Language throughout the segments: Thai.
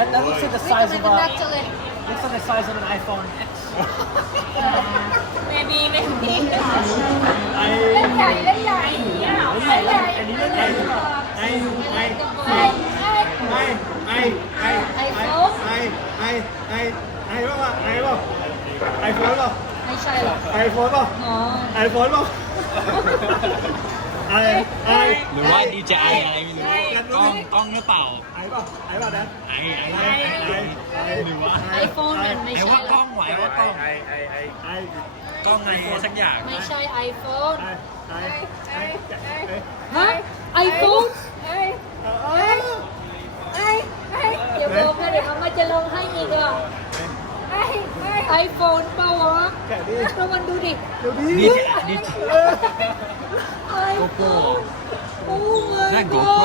That looks like the size of looks like the size of an iPhone X. maybe เล่นใหญ่เล่นใหญ่ อันนี้เล่นใหญ่หรือเปล่าไอว่าไอว่าไอโฟนป่ะ ไม่ใช่หรอก ไอโฟนป่ะ อ๋อ ไอโฟนป่ะไอ หรือว่าดีเจอะไรไม่รู้กล้องหรือเปล่า ไอป่ะนะไอหรือว่า ไอโฟนมันไม่ ไอ ใช่ ว่ากล้องไหวว่ากล้องกล้องไงสักอย่าง ไม่ใช่ไอโฟน ไ ฮะไอโฟนอย่าบอกนะเดี๋ยวมันจะลงให้อีกอ่ะไอโฟนเปล่าวะแล้วมันดูดิ ดีเจไอโฟนโอ้ my นั่น GoPro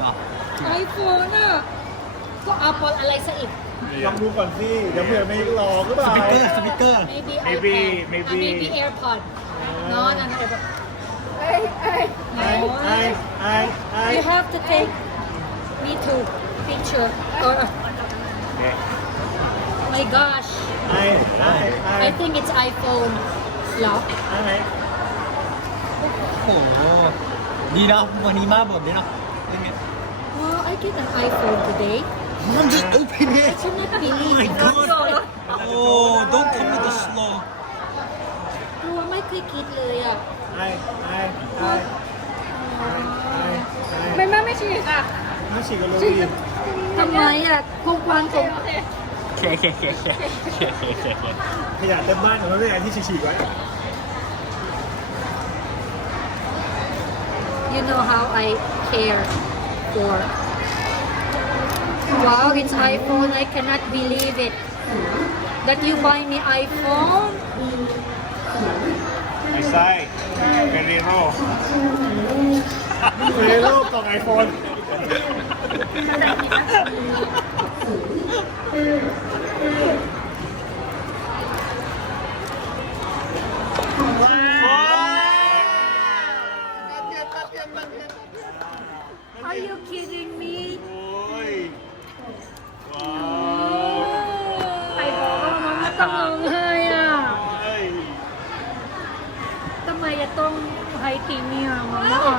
god ไอโฟนอ่ะก็เอาปอะไรซะอีก ลองดูก่อนสิเดี๋ยวเผื่อไม่หลอกหรือเปล่า สปีกเกอร์ maybe AirPod no AirPod you have to take me to picture or my gosh I think it's iPhone หรอ โอ้โหดีนะวันนี้มาบ่นด้วยเนาะ Well I get an iPhone today Mom just open I it cannot believe it Oh don't come with the slow กลัวไม่เคยคิดเลยอ่ะไม่ฉีกอ่ะ ไม่ฉีกกันเลย ทำไมอ่ะพวกวางผม เค ขยะเต็มบ้านแต่ไม่เป็นไรที่ฉีกไว้ You know how I care for Wow it's iPhone I cannot believe it that you buy me iPhone ไม่ใช่เป็นรีโร่กล่องไอโฟนAre you kidding me ใครบอกว่ามันไม่ต้องร้องไห้อ่ะทำไมจะต้องให้ตีเมียมาอ่ะ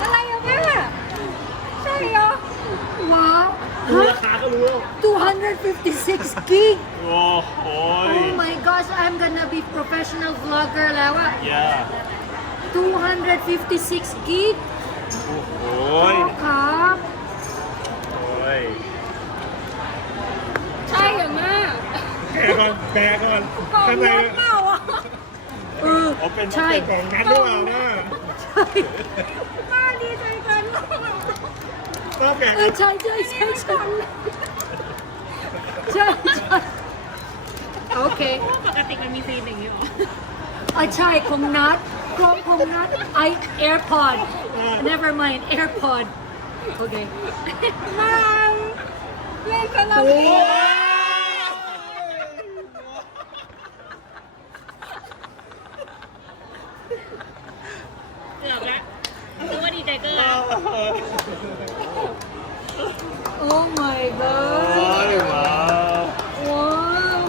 อะไรอ่ะแม่ใช่เหรอ ว้าว ดูราคาก็รู้แล้ว 256 gig โอ้โห Oh my gosh I'm gonna be professional vlogger แล้วอะ yeah 256 gig โอ้ย ครับ โอ้ย ใช่เหรอแม่ แปลก่อน กล่อง ข้างใน รถเปล่าอ่ะ เป็น ใช่ กล่องนั้นหรือเปล่าแม่ แม่ดีใจกัน ก็แกะ ใช่โอเค ปกติมันมีซีนอย่างนี้หรอ ใช่คงนัดAirPod never mind AirPod โอเค มาเล่นกันแล้ว เกือบแล้วรู้ว่าดีใจเกิน Oh my god ว้าว wow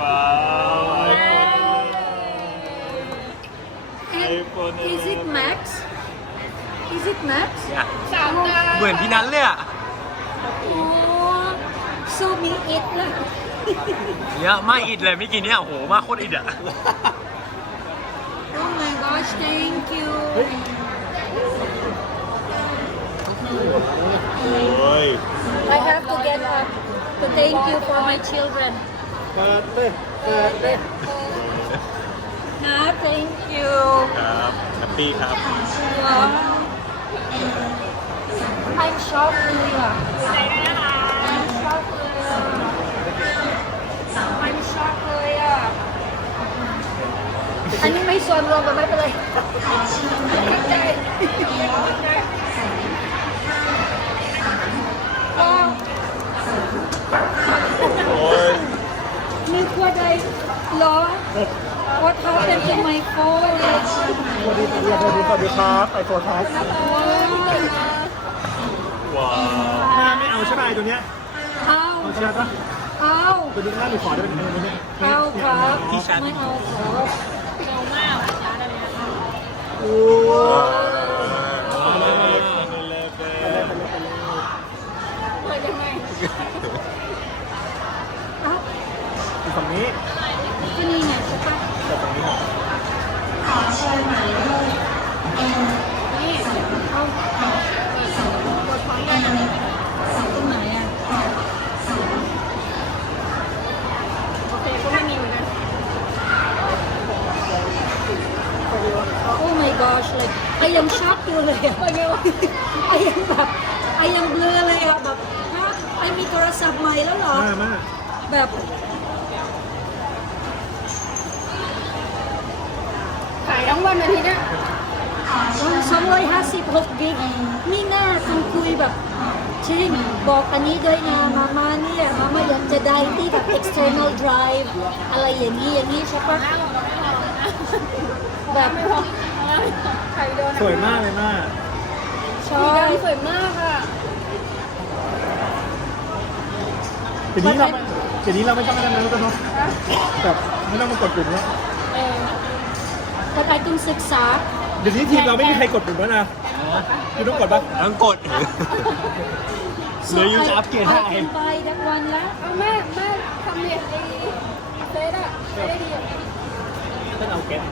ว้าว Is it Max Is it Max สามดาว เหมือนพี่นั้นเลยอ่ะ Oh so me it ละ เนี่ยมาอิดเลยไม่กินเนี่ยโอ้โหมาโคตรอิดอ่ะ Oh my gosh thank you โอ้ย I have to get up to thank you for my children เปิดเลย thank you ครับแฮปปี้ครับ wow I'm shocked เลยอ่ะ ใจด้วยนะคะ I'm shocked เลยอ่ะ I'm shocked เลยอ่ะ อันนี้ไม่ส่วนรวมแต่ไม่เป็นไรใจ ว้าว โอ้ย นึกว่าได้เหรอ What happened to my phone สวัสดีครับไอโฟนครับ ว้าว ว้าวแม่ไม่เอาใช่ไหมตัวเนี้ย ไ เอา เอาเชียร์ปะ เอา ตัวนี้หน้ามีขอได้เป็นอะไรเนี่ย เอาครับไม่เอาครับ โอ้เอา ฝั่งนี้ ก็นี่ไงใช่ปะ แต่ฝั่งนี้ครับ นี่เอากดพร้อมกันตรงไหนอ่ะโอเคก็ไม่มีเหมือนกัน Oh my gosh like I am shocked อยู่เลยอะ I am แบบ I am เบลอเลยอะแบบฮะไอมีโทรศัพท์ใหม่แล้วเหรอ มาก แบบ ขายทั้งวันอาทิตย์เนี่ย 256กิกนี่หน้าต้องคุยแบบจริงบอกอันนี้ด้วยนะมาม่าเนี่ยมาม่าอยากจะได้ที่แบบ external drive อะไรอย่างนี้ใช่ปะแบบ ขายโดน สวยมากเลยมาก ใช่ สีดำสวยมากอ่ะ ทีนี้เราไม่ต้องอะไรแล้วกันเนาะแบบไม่ต้องมากดปุ่มแล้ว แต่ไอต้องศึกษา เดี๋ยวนี้ทีมเราไม่มีใครกดปุ่มแล้วนะคุณต้องกดปะ ต้องกดเลยยูจะอัพเกรดให้ I can buy that one แล้ว เอาแม่ทำเน็ตดีเฟซอ่ะใช้ได้ดี ต้องเอาเก็ต